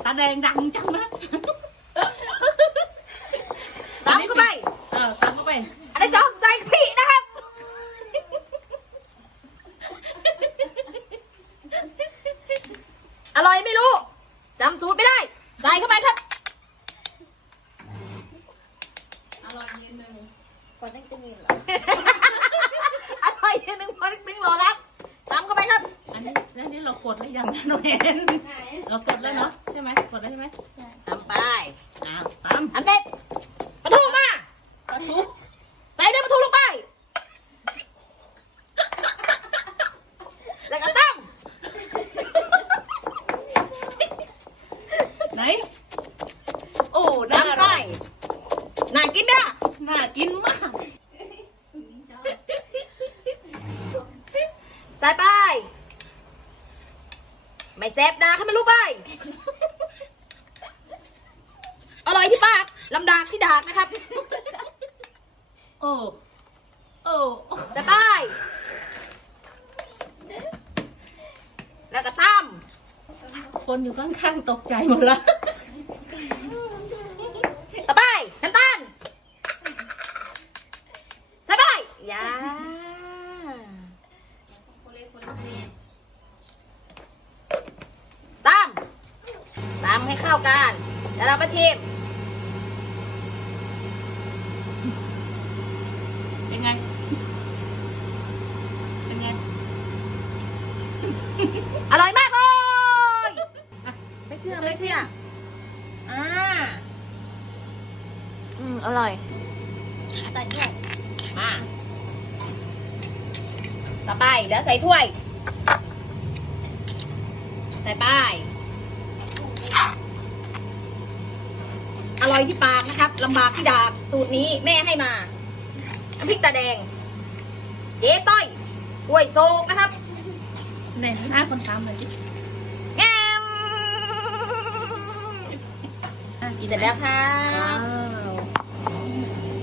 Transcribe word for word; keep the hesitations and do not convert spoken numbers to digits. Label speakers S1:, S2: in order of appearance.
S1: าแดงดังจังนะ
S2: ตามเข้าไป
S1: เออตามเข้าไป
S2: อันนี้จอมใส่กะปินะครับอร่อยไม่รู้จำสูตรไม่ได้ใส่เข้าไปครับ
S3: อร่อยยืนหนึ่งพอตั้งจะมีเหรอ
S2: อร่อยยืนหนึ่งพอตั้งตึงรอแล้วตามเข้าไปครับ
S1: อันนี้อันนี้เรากดแล้วยังนะน้องเอ็นเรากดแล้วเนาะใช่ไหมกดแล้วใช่ไหม
S2: ทำไป
S1: อ้าวตาม
S2: ทำเสร็จปลาทูมา
S1: ปลาทู
S2: ใส่ด้วยปลาทูลงไปแล้วก็ตั้ม
S1: ไหนโอ้น่า
S2: ตั้มไปน่ากินไหมล่ะ
S1: น่ากินมาก
S2: ใส่ไปไม่แซ่บดาให้มันรู้ไปอร่อยที่ปากลำดากที่ดากนะครับ
S1: โอ้โอ้
S2: ใส่ไปแล้วก็ตั้ม
S1: คนอยู่ข้างๆตกใจหมดละ
S2: ต่อไปน้ำตาลใส่ไปยาตามตามให้เข้ากันแล้วเรามาชิม
S1: เป็นไงเป็นไง
S2: อร่อยมากเลยไม่เชื่อไม่เชื่ออ่าอืมอร่อยใส่ถ้วยมาต่อไปเดี๋ยวใส่ถ้วยใส่ไปอร่อยที่ปากนะครับลำบากที่ดาบสูตรนี้แม่ให้มาน้ำพริกตาแดงเจ๊ต้อยกล้วยโซกนะครับ
S1: ไหนหน้าคนตามเลยดิ
S2: แงมกินเสร็จแล้วค่ะ